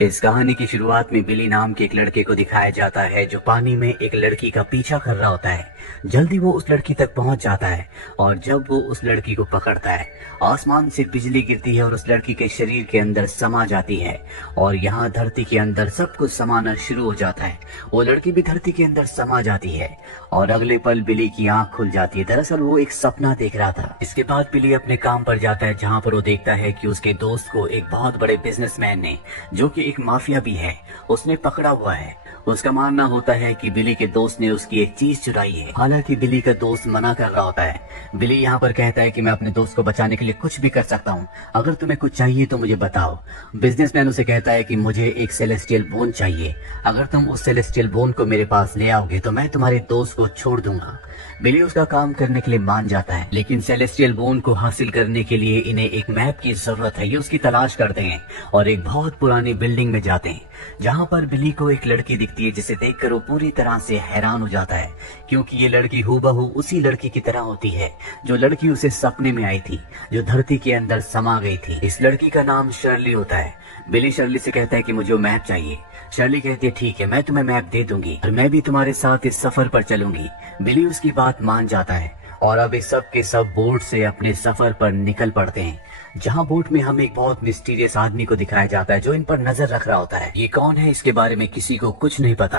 इस कहानी की शुरुआत में बिली नाम के एक लड़के को दिखाया जाता है जो पानी में एक लड़की का पीछा कर रहा होता है। जल्दी वो उस लड़की तक पहुंच जाता है और जब वो उस लड़की को पकड़ता है, आसमान से बिजली गिरती है और उस लड़की के शरीर के अंदर समा जाती है और यहाँ धरती के अंदर सब कुछ समाना शुरू हो जाता है। वो लड़की भी धरती के अंदर समा जाती है और अगले पल बिली की आंख खुल जाती है। दरअसल वो एक सपना देख रहा था। इसके बाद बिली अपने काम पर जाता है जहाँ पर वो देखता है कि उसके दोस्त को एक बहुत बड़े बिजनेसमैन ने, जो कि एक माफिया भी है, उसने पकड़ा हुआ है। उसका मानना होता है कि बिली के दोस्त ने उसकी एक चीज चुराई है। हालांकि बिली का दोस्त मना कर रहा होता है। बिली यहाँ पर कहता है कि मैं अपने दोस्त को बचाने के लिए कुछ भी कर सकता हूँ, अगर तुम्हें कुछ चाहिए तो मुझे बताओ। बिजनेसमैन उसे कहता है कि मुझे एक सेलेस्टियल बोन चाहिए, अगर तुम उस सेलेस्टियल बोन को मेरे पास ले आओगे तो मैं तुम्हारे दोस्त को छोड़ दूंगा। बिली उसका काम करने के लिए मान जाता है, लेकिन सेलेस्टियल बोन को हासिल करने के लिए इन्हें एक मैप की जरूरत है। ये उसकी तलाश करते हैं और एक बहुत पुरानी बिल्डिंग में जाते हैं जहाँ पर बिली को एक लड़की दिखती है जिसे देखकर वो पूरी तरह से हैरान हो जाता है, क्योंकि ये लड़की हूबहू उसी लड़की की तरह होती है जो लड़की उसे सपने में आई थी, जो धरती के अंदर समा गई थी। इस लड़की का नाम शर्ली होता है। बिली शर्ली से कहता है कि मुझे वो मैप चाहिए। शर्ली कहती है ठीक है, मैं तुम्हें मैप दे दूंगी और मैं भी तुम्हारे साथ इस सफर पर चलूंगी। बिली उसकी बात मान जाता है और अब इस सब के सब बोट से अपने सफर पर निकल पड़ते हैं, जहाँ बोट में हमें एक बहुत मिस्टीरियस आदमी को दिखाया जाता है जो इन पर नजर रख रहा होता है। ये कौन है इसके बारे में किसी को कुछ नहीं पता।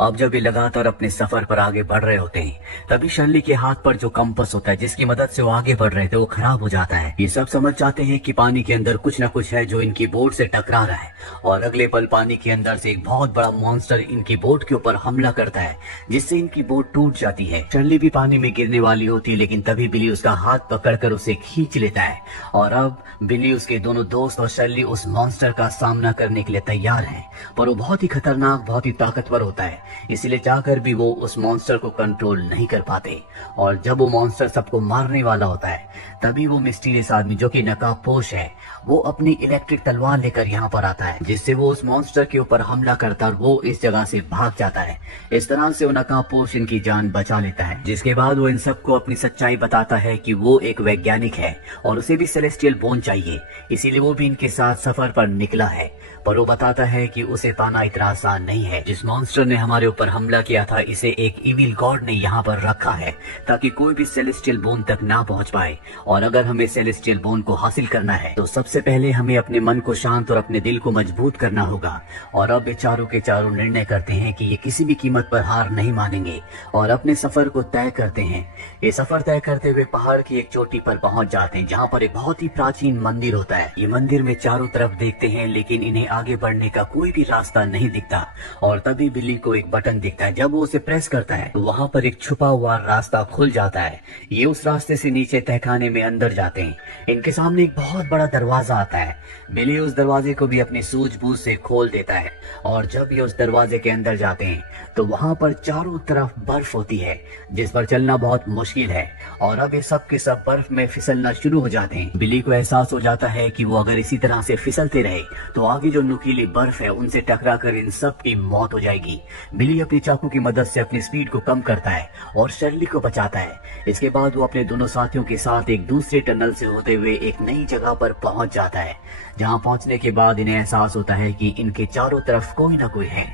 अब जब ये लगातार अपने सफर पर आगे बढ़ रहे होते हैं, तभी शर्ली के हाथ पर जो कंपास होता है जिसकी मदद से वो आगे बढ़ रहे थे, वो खराब हो जाता है। ये सब समझ जाते हैं कि पानी के अंदर कुछ न कुछ है जो इनकी बोट से टकरा रहा है और अगले पल पानी के अंदर से एक बहुत बड़ा मॉन्स्टर इनकी बोट के ऊपर हमला करता है, जिससे इनकी बोट टूट जाती है। शर्ली भी पानी में गिरने वाली होती है, लेकिन तभी बिली उसका हाथ पकड़कर उसे खींच लेता है और अब बिली, उसके दोनों दोस्त और शर्ली उस मॉन्स्टर का सामना करने के लिए तैयार हैं। पर वो बहुत ही खतरनाक, बहुत ही ताकतवर होता है, इसलिए चाहकर भी वो उस मॉन्स्टर को कंट्रोल नहीं कर पाते। और जब वो मॉन्स्टर सबको मारने वाला होता है, तभी वो मिस्टीरियस आदमी जो कि नकाबपोश है, वो अपनी इलेक्ट्रिक तलवार लेकर यहाँ पर आता है, जिससे वो उस मॉन्स्टर के ऊपर हमला करता है और वो इस जगह से भाग जाता है। इस तरह से वो नकाबपोश इनकी जान बचा लेता है, जिसके बाद वो इन सबको अपनी सच्चाई बताता है कि वो एक वैज्ञानिक है और उसे भी सेलेस्टियल बोन चाहिए, इसीलिए वो भी इनके साथ सफर पर निकला है। पर वो बताता है कि उसे पाना इतना आसान नहीं है। जिस मॉन्स्टर ने हमारे ऊपर हमला किया था, इसे एक इविल गॉड ने यहाँ पर रखा है ताकि कोई भी सेलेस्टियल बोन तक ना पहुंच पाए। और अगर हमें सेलेस्टियल बोन को हासिल करना है तो सबसे पहले हमें अपने मन को शांत और अपने दिल को मजबूत करना होगा। और अब ये चारों के चारों निर्णय करते हैं कि ये किसी भी कीमत पर हार नहीं मानेंगे और अपने सफर को तय करते हैं। ये सफर तय करते हुए पहाड़ की एक चोटी पर पहुंच जाते हैं, जहाँ पर एक बहुत ही प्राचीन मंदिर होता है। ये मंदिर में चारों तरफ देखते हैं, लेकिन इन्हें आगे बढ़ने का कोई भी रास्ता नहीं दिखता। और तभी बिली को एक बटन दिखता है। जब वो उसे प्रेस करता है तो वहाँ पर एक छुपा हुआ रास्ता खुल जाता है। ये उस रास्ते से नीचे तहखाने में अंदर जाते हैं। इनके सामने एक बहुत बड़ा दरवाजा आता है। बिली उस दरवाजे को भी अपनी सूझबूझ से खोल देता है और जब ये उस दरवाजे के अंदर जाते हैं तो वहाँ पर चारों तरफ बर्फ होती है, जिस पर चलना बहुत मुश्किल है। और अब ये सब के सब बर्फ में फिसलना शुरू हो जाते हैं। बिली को एहसास हो जाता है कि वो अगर इसी तरह से फिसलते रहे तो आगे जो नुकीली बर्फ है उनसे टकराकर इन सब की मौत हो जाएगी। बिली अपनी चाकू की मदद से अपनी स्पीड को कम करता है और शर्ली को बचाता है। इसके बाद वो अपने दोनों साथियों के साथ एक दूसरे टनल से होते हुए एक नई जगह पर पहुंच जाता है, जहां पहुंचने के बाद इन्हें एहसास होता है कि इनके चारों तरफ कोई ना कोई है।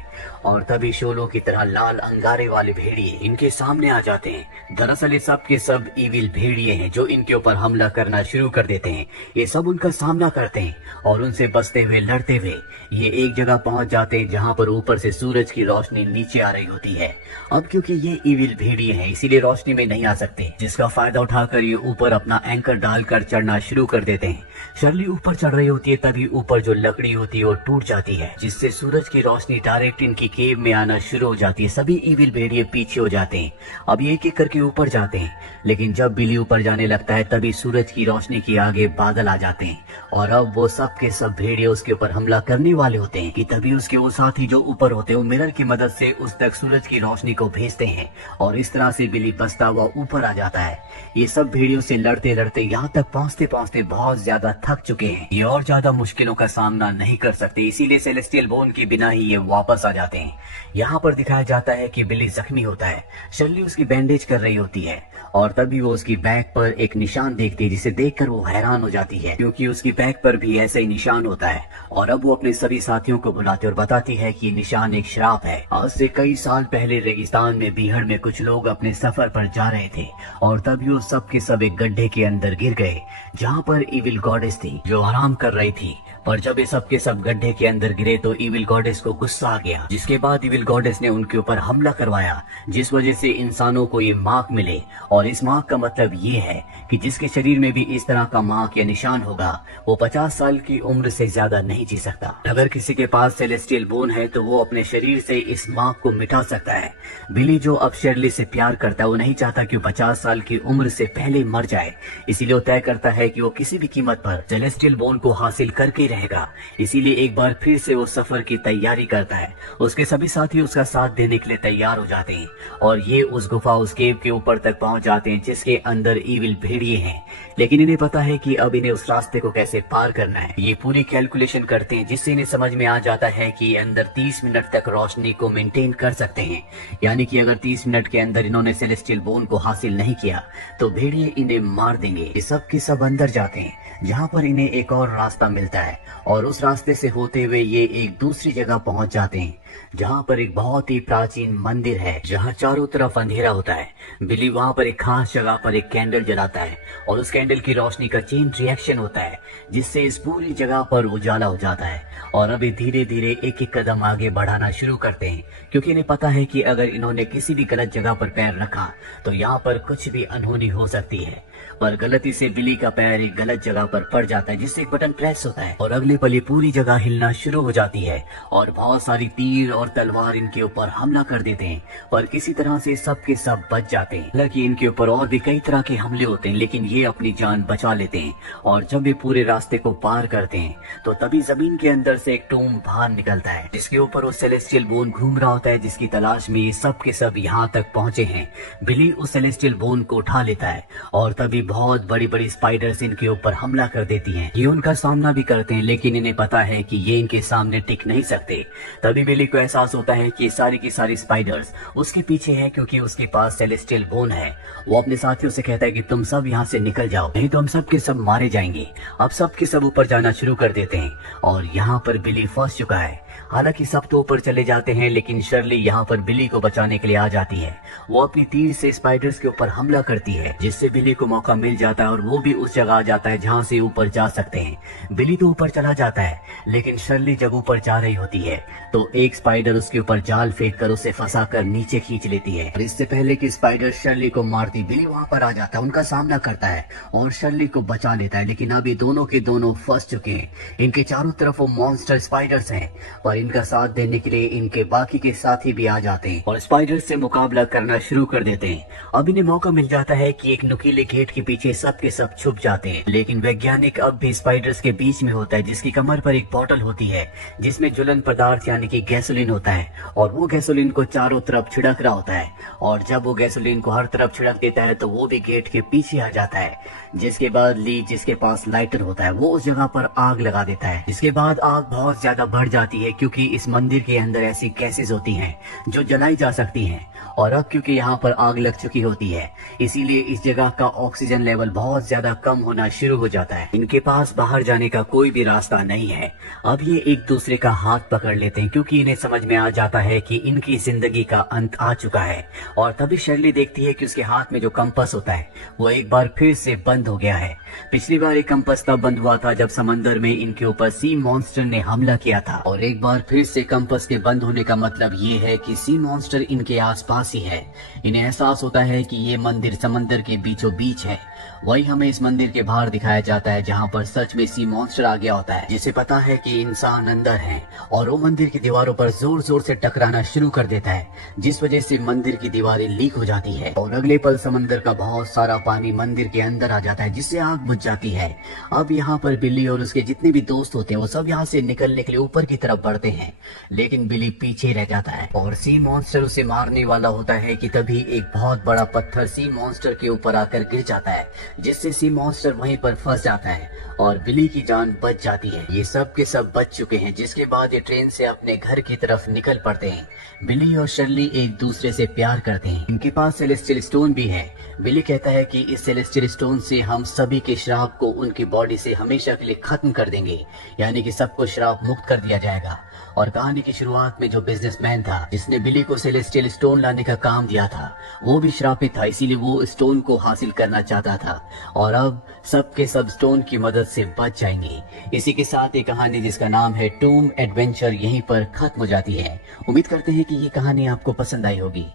और तभी शोलों की तरह लाल अंगारे वाले भेड़िए इनके सामने आ जाते हैं। दरअसल ये सब के सब इविल भेड़िए हैं जो इनके ऊपर हमला करना शुरू कर देते हैं। ये सब उनका सामना करते हैं और उनसे बचते हुए, लड़ते हुए ये एक जगह पहुंच जाते हैं जहां पर ऊपर से सूरज की रोशनी नीचे आ रही होती है। अब क्योंकि ये इविल भेड़िए हैं, इसीलिए रोशनी में नहीं आ सकते, जिसका फायदा उठाकर ये ऊपर अपना एंकर डालकर चढ़ना शुरू कर देते हैं। शर्ली ऊपर चढ़ रही होती है, तभी ऊपर जो लकड़ी होती है वो टूट जाती है, जिससे सूरज की रोशनी डायरेक्ट इनकी केव में आना शुरू हो जाती है। सभी इविल भेड़िए पीछे हो जाते हैं। अब ये एक एक करके ऊपर जाते हैं, लेकिन जब बिली ऊपर जाने लगता है तभी सूरज की रोशनी के आगे बादल आ जाते हैं और अब वो सब के सब भेड़िए उसके ऊपर हमला करने वाले होते हैं कि तभी उसके वो साथी जो ऊपर होते हैं वो मिरर की मदद से उस तक सूरज की रोशनी को भेजते हैं और इस तरह से बिली बचता हुआ ऊपर आ जाता है। ये सब भेड़ियों से लड़ते लड़ते यहाँ तक पहुँचते पहुँचते बहुत ज्यादा थक चुके हैं। ये और ज्यादा मुश्किलों का सामना नहीं कर सकते, इसीलिए सेलेस्टियल बोन के बिना ही ये वापस आ जाते हैं। यहाँ पर दिखाया जाता है कि बिली जख्मी होता है। शर्ली उसकी बैंडेज कर रही होती है और तभी वो उसकी बैक पर एक निशान देखती है, जिसे देखकर वो हैरान हो जाती है, क्योंकि उसकी बैक पर भी ऐसा ही निशान होता है। और अब वो अपने सभी साथियों को बुलाते और बताती है कि ये निशान एक श्राप है। आज से कई साल पहले रेगिस्तान में बीहड़ में कुछ लोग अपने सफर पर जा रहे थे और तभी वो सब के सब एक गड्ढे के अंदर गिर गए जहाँ पर इविल गॉडेस थी जो आराम कर रही थी। पर जब ये सब के सब गड्ढे के अंदर गिरे तो इविल गॉडेस को गुस्सा आ गया, जिसके बाद इविल गॉडेस ने उनके ऊपर हमला करवाया, जिस वजह से इंसानों को ये मार्क मिले। और इस मार्क का मतलब ये है कि जिसके शरीर में भी इस तरह का मार्क या निशान होगा वो 50 साल की उम्र से ज्यादा नहीं जी सकता। अगर किसी के पास सेलेस्टियल बोन है तो वो अपने शरीर से इस मार्क को मिटा सकता है। बिली जो अब शर्ली से प्यार करता है वो नहीं चाहता कि वो 50 साल की उम्र से पहले मर जाए, इसीलिए वो तय करता है कि वो किसी भी कीमत पर सेलेस्टियल बोन को हासिल करके रहेगा। इसीलिए एक बार फिर से वो सफर की तैयारी करता है। उसके सभी साथी उसका साथ देने के लिए तैयार हो जाते हैं और ये उस गुफा उस केव के ऊपर तक पहुंच जाते हैं जिसके अंदर इविल भेड़िए हैं। लेकिन इन्हें पता है कि अब इन्हें उस रास्ते को कैसे पार करना है। ये पूरी कैलकुलेशन करते हैं जिससे इन्हें समझ में आ जाता है कि ये अंदर 30 मिनट तक रोशनी को मेंटेन कर सकते हैं। यानी कि अगर 30 मिनट के अंदर इन्होंने सेलेस्टियल बोन को हासिल नहीं किया तो भेड़िए इन्हें मार देंगे। ये सब के सब अंदर जाते हैं जहाँ पर इन्हें एक और रास्ता मिलता है और उस रास्ते से होते हुए ये एक दूसरी जगह पहुंच जाते हैं जहाँ पर एक बहुत ही प्राचीन मंदिर है जहाँ चारों तरफ अंधेरा होता है। बिली वहाँ पर एक खास जगह पर एक कैंडल जलाता है और उस कैंडल की रोशनी का चेन रिएक्शन होता है जिससे इस पूरी जगह पर उजाला हो जाता है। और अभी धीरे धीरे एक एक कदम आगे बढ़ाना शुरू करते हैं क्योंकि इन्हें पता है कि अगर इन्होंने किसी भी गलत जगह पर पैर रखा तो यहाँ पर कुछ भी अनहोनी हो सकती है। पर गलती से बिली का पैर एक गलत जगह पर पड़ जाता है जिससे एक बटन प्रेस होता है और अगले पल ये पूरी जगह हिलना शुरू हो जाती है और बहुत सारी तीर और तलवार इनके ऊपर हमला कर देते हैं। पर किसी तरह से सब के सब बच जाते हैं। हालांकि इनके ऊपर और भी कई तरह के हमले होते हैं लेकिन ये अपनी जान बचा लेते हैं। और जब ये पूरे रास्ते को पार करते हैं तो तभी जमीन के अंदर से एक टूम बाहर निकलता है जिसके ऊपर वो सेलेस्टियल बोन घूम रहा होता है जिसकी तलाश में ये सब के सब यहाँ तक पहुंचे हैं। बिली उस सेलेस्टियल बोन को उठा लेता है और तभी बहुत बड़ी बड़ी स्पाइडर्स इनके ऊपर हमला कर देती हैं। ये उनका सामना भी करते हैं लेकिन इन्हें पता है कि ये इनके सामने टिक नहीं सकते। तभी बिली को एहसास होता है कि सारी की सारी स्पाइडर्स उसके पीछे हैं क्योंकि उसके पास सेलेस्टियल बोन है। वो अपने साथियों से कहता है कि तुम सब यहाँ से निकल जाओ नहीं तो हम सब के सब मारे जाएंगे। अब सब के सब ऊपर जाना शुरू कर देते हैं और यहाँ पर बिली फंस चुका है। हालांकि सब तो ऊपर चले जाते हैं लेकिन शर्ली यहाँ पर बिली को बचाने के लिए आ जाती है। वो अपनी तीर से स्पाइडर्स के ऊपर हमला करती है जिससे बिली को मौका मिल जाता है और वो भी उस जगह आ जाता है जहाँ से ऊपर जा सकते हैं। बिली तो ऊपर चला जाता है लेकिन शर्ली जब ऊपर जा रही होती है तो एक स्पाइडर उसके ऊपर जाल फेंक कर उसे फंसा कर नीचे खींच लेती है। और इससे पहले कि स्पाइडर शर्ली को मारती बिली वहाँ पर आ जाता है, उनका सामना करता है और शर्ली को बचा लेता है। लेकिन अब ये दोनों के दोनों फंस चुके हैं। इनके चारों तरफ वो मॉन्स्टर स्पाइडर्स हैं और इनका साथ देने के लिए इनके बाकी के साथी भी आ जाते हैं और स्पाइडर से मुकाबला करना शुरू कर देते हैं। अब इन्हें मौका मिल जाता है कि एक नुकीले गेट के पीछे सब के सब छुप जाते हैं लेकिन वैज्ञानिक अब भी स्पाइडर्स के बीच में होता है जिसकी कमर पर एक बॉटल होती है जिसमें ज्वलन पदार्थ यानी कि गैसोलीन होता है और वो गैसोलीन को चारों तरफ छिड़क रहा होता है। और जब वो गैसोलीन को हर तरफ छिड़क देता है तो वो भी गेट के पीछे आ जाता है। जिसके बाद ली जिसके पास लाइटर होता है वो उस जगह पर आग लगा देता है। जिसके बाद आग बहुत ज्यादा बढ़ जाती है क्योंकि इस मंदिर के अंदर ऐसी गैसेस होती हैं जो जलाई जा सकती हैं और अब क्योंकि यहाँ पर आग लग चुकी होती है इसीलिए इस जगह का ऑक्सीजन लेवल बहुत ज्यादा कम होना शुरू हो जाता है। इनके पास बाहर जाने का कोई भी रास्ता नहीं है। अब ये एक दूसरे का हाथ पकड़ लेते हैं क्योंकि इन्हें समझ में आ जाता है कि इनकी जिंदगी का अंत आ चुका है। और तभी शर्ली देखती है कि उसके हाथ में जो कंपास होता है वो एक बार फिर से बंद हो गया है। पिछली बार एक कंपास तब बंद हुआ था जब समंदर में इनके ऊपर सी मॉन्स्टर ने हमला किया था और एक बार फिर से कंपास के बंद होने का मतलब ये है कि सी मॉन्स्टर इनके आसपास ही है। इन्हें एहसास होता है कि ये मंदिर समंदर के बीचों बीच है। वही हमें इस मंदिर के बाहर दिखाया जाता है जहाँ पर सच में सी मॉन्स्टर आ गया होता है जिसे पता है कि इंसान अंदर है और वो मंदिर की दीवारों पर जोर जोर से टकराना शुरू कर देता है जिस वजह से मंदिर की दीवारें लीक हो जाती है और अगले पल समंदर का बहुत सारा पानी मंदिर के अंदर आ जाता है जिससे आग बुझ जाती है। अब यहाँ पर बिल्ली और उसके जितने भी दोस्त होते हैं वो सब यहाँ से निकलने के लिए ऊपर की तरफ बढ़ते हैं लेकिन बिल्ली पीछे रह जाता है और सी मॉन्स्टर उसे मारने वाला होता है कि तभी एक बहुत बड़ा पत्थर सी मॉन्स्टर के ऊपर आकर गिर जाता है जिससे सी मॉन्स्टर वहीं पर फंस जाता है और बिली की जान बच जाती है। ये सब के सब बच चुके हैं जिसके बाद ये ट्रेन से अपने घर की तरफ निकल पड़ते हैं। बिली और शर्ली एक दूसरे से प्यार करते हैं। इनके पास सेलेस्टियल स्टोन भी है। बिली कहता है कि इस सेलेस्टियल स्टोन से हम सभी के श्राप को उनकी बॉडी से हमेशा के लिए खत्म कर देंगे यानी कि सबको श्राप मुक्त कर दिया जाएगा। और कहानी की शुरुआत में जो बिजनेसमैन था जिसने बिली को सेलेस्टियल स्टोन लाने का काम दिया था, वो भी श्रापित था, इसीलिए वो स्टोन को हासिल करना चाहता था और अब सब के सब स्टोन की मदद से बच जाएंगे। इसी के साथ ये कहानी जिसका नाम है टूम एडवेंचर यहीं पर खत्म हो जाती है। उम्मीद करते हैं कि ये कहानी आपको पसंद आई होगी।